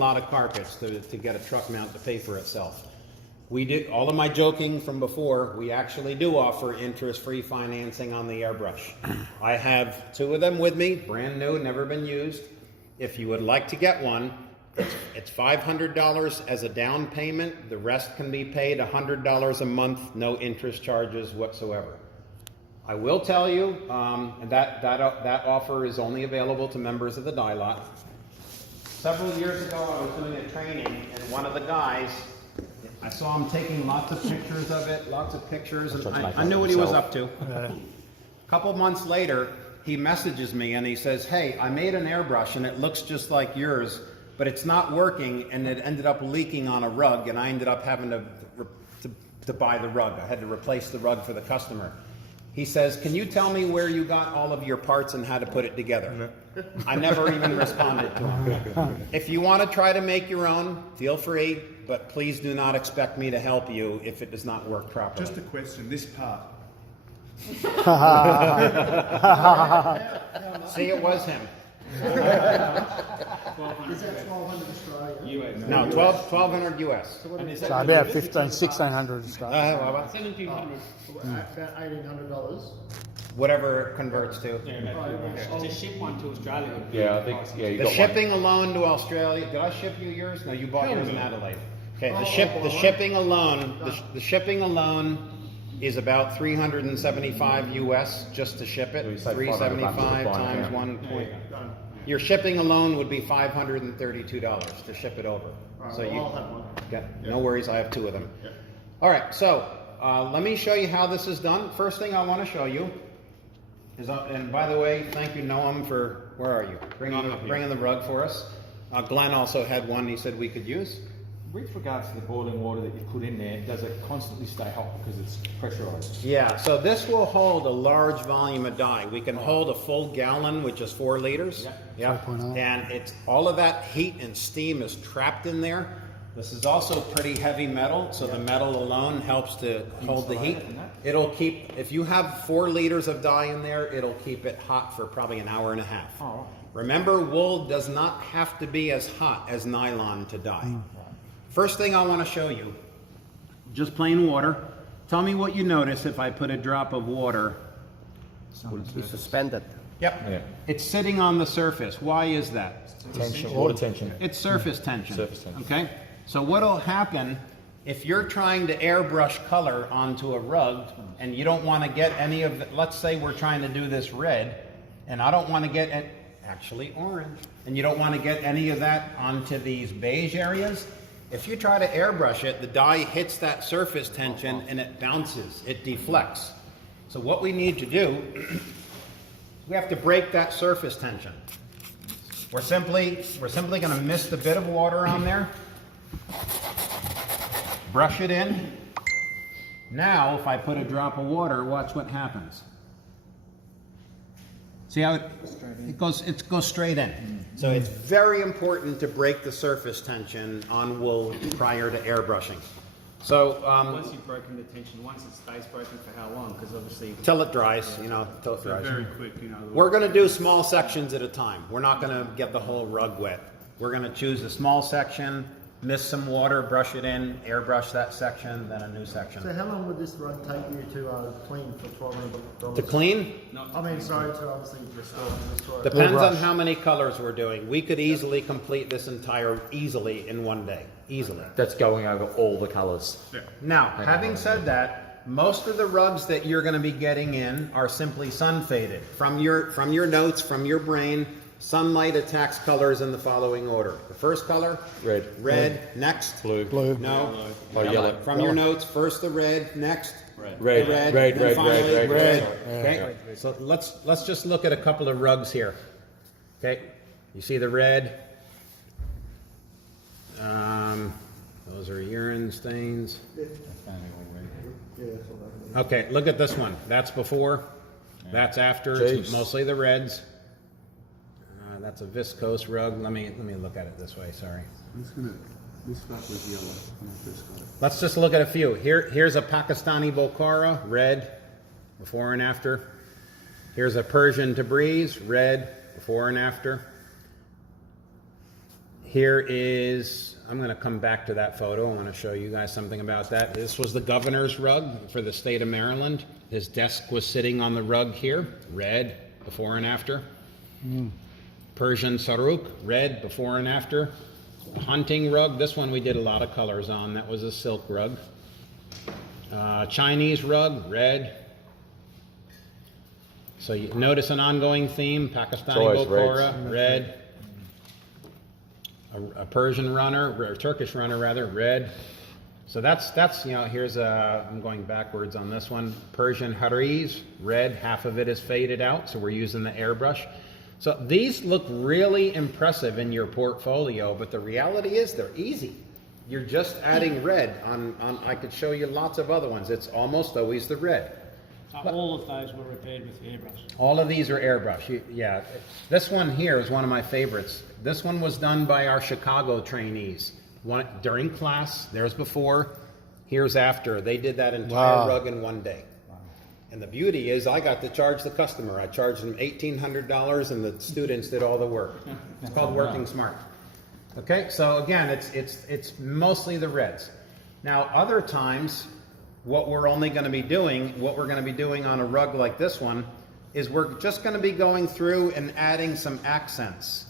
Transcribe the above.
a lot of carpets to get a truck mount to pay for itself. We did all of my joking from before. We actually do offer interest-free financing on the airbrush. I have 2 of them with me, brand new, never been used. If you would like to get one, it's $500 as a down payment. The rest can be paid $100 a month, no interest charges whatsoever. I will tell you that offer is only available to members of the Die Lot. Several years ago, I was doing a training, and one of the guys, I saw him taking lots of pictures of it, and I knew what he was up to. A couple months later, he messages me and he says, "Hey, I made an airbrush and it looks just like yours, but it's not working, and it ended up leaking on a rug, and I ended up having to buy the rug. I had to replace the rug for the customer." He says, "Can you tell me where you got all of your parts and how to put it together?" I never even responded to him. If you want to try to make your own, feel free, but please do not expect me to help you if it does not work properly. Just a question, this part. See, it was him. Is that 1,200 Australia? No, 1200 US. So what is So about 1,600 Australian. About 1,700. about $1,800? whatever it converts to. To ship one to Australia would be Yeah, I think pricey. yeah. You The got shipping alone to Australia. Did I ship you yours? No, you bought yours in Adelaide. Okay, the shipping alone. The shipping alone is about 375 US just to ship it. So you say 375 $500 times yeah. 1 point. Your shipping alone would be $532 to ship it over. So you I'll have one. Okay, no worries. I have 2 of them. All right, so let me show you how this is done. First thing I want to show you is, and by the way, thank you Noam for, where are you? Bringing the rug for us. Glenn also had one he said we could use. With regards to the boiling water that you put in there, does it constantly stay hot because it's pressurized? Yeah, so this will hold a large volume of dye. We can hold a full gallon, which is 4 liters. Yeah. 4.0. And it's all of that heat and steam is trapped in there. This is also pretty heavy metal, so the metal alone helps to hold the heat. It'll keep, if you have 4 liters of dye in there, it'll keep it hot for probably an hour and a half. Oh. Remember, wool does not have to be as hot as nylon to dye. First thing I want to show you, just plain water. Tell me what you notice if I put a drop of water. It's suspended. Yep. Yeah. It's sitting on the surface. Why is that? Tension, water tension. It's surface tension. Surface tension. Okay? So what'll happen if you're trying to airbrush color onto a rug and you don't want to get any of the, let's say we're trying to do this red and I don't want to get it, actually orange, and you don't want to get any of that onto these beige areas. If you try to airbrush it, the dye hits that surface tension and it bounces, it deflects. So what we need to do, we have to break that surface tension. We're simply going to mist a bit of water on there, brush it in. Now, if I put a drop of water, watch what happens. See how it goes straight in. So it's very important to break the surface tension on wool prior to airbrushing. So Once you've broken the tension, once it stays broken for how long? Because obviously till it dries, till it dries. Very quick, We're going to do small sections at a time. We're not going to get the whole rug wet. We're going to choose a small section, mist some water, brush it in, airbrush that section, then a new section. So how long would this rug take you to clean for $1,200? To clean? I mean, sorry, to obviously restore it. Depends on how many colors we're doing. We could easily complete this entire easily in 1 day. Easily. That's going over all the colours. Now, having said that, most of the rugs that you're going to be getting in are simply sun faded. From your notes, from your brain, sunlight attacks colors in the following order. The first color? Red. Red. Next? Blue. No. Oh, yellow. From your notes, first the red, next? Red. The Red. then Red. finally Red. Okay, so let's just look at a couple of rugs here. Okay, you see the red. Those are urine stains. Okay, look at this one. That's before. That's after. It's Jeez. mostly the reds. That's a viscose rug. Let me look at it this way. Sorry. This stuff was yellow when I first got it. Let's just look at a few. Here's a Pakistani Bokhara, red, before and after. Here's a Persian Tabriz, red, before and after. Here is, I'm gonna come back to that photo. I wanna show you guys something about that. This was the governor's rug for the state of Maryland. His desk was sitting on the rug here, red, before and after. Persian saruk, red, before and after. Hunting rug, this one we did a lot of colors on. That was a silk rug. Chinese rug, red. So you notice an ongoing theme, Pakistani always Bokora, red. A Persian runner, or Turkish runner rather, red. So that's you know, here's a, I'm going backwards on this one. Persian Hariz, red, half of it is faded out, so we're using the airbrush. So these look really impressive in your portfolio, but the reality is they're easy. You're just adding red on I could show you lots of other ones. It's almost always the red. All of those were repaired with the airbrush. All of these are airbrush. Yeah, this one here is one of my favorites. This one was done by our Chicago trainees. One during class. There's before. Here's after. They did that entire rug in one day. And the beauty is, I got to charge the customer. I charged them $1,800, and the students did all the work. It's called working smart. Okay, so again, it's mostly the reds. Now, other times, what we're going to be doing on a rug like this one, is we're just going to be going through and adding some accents.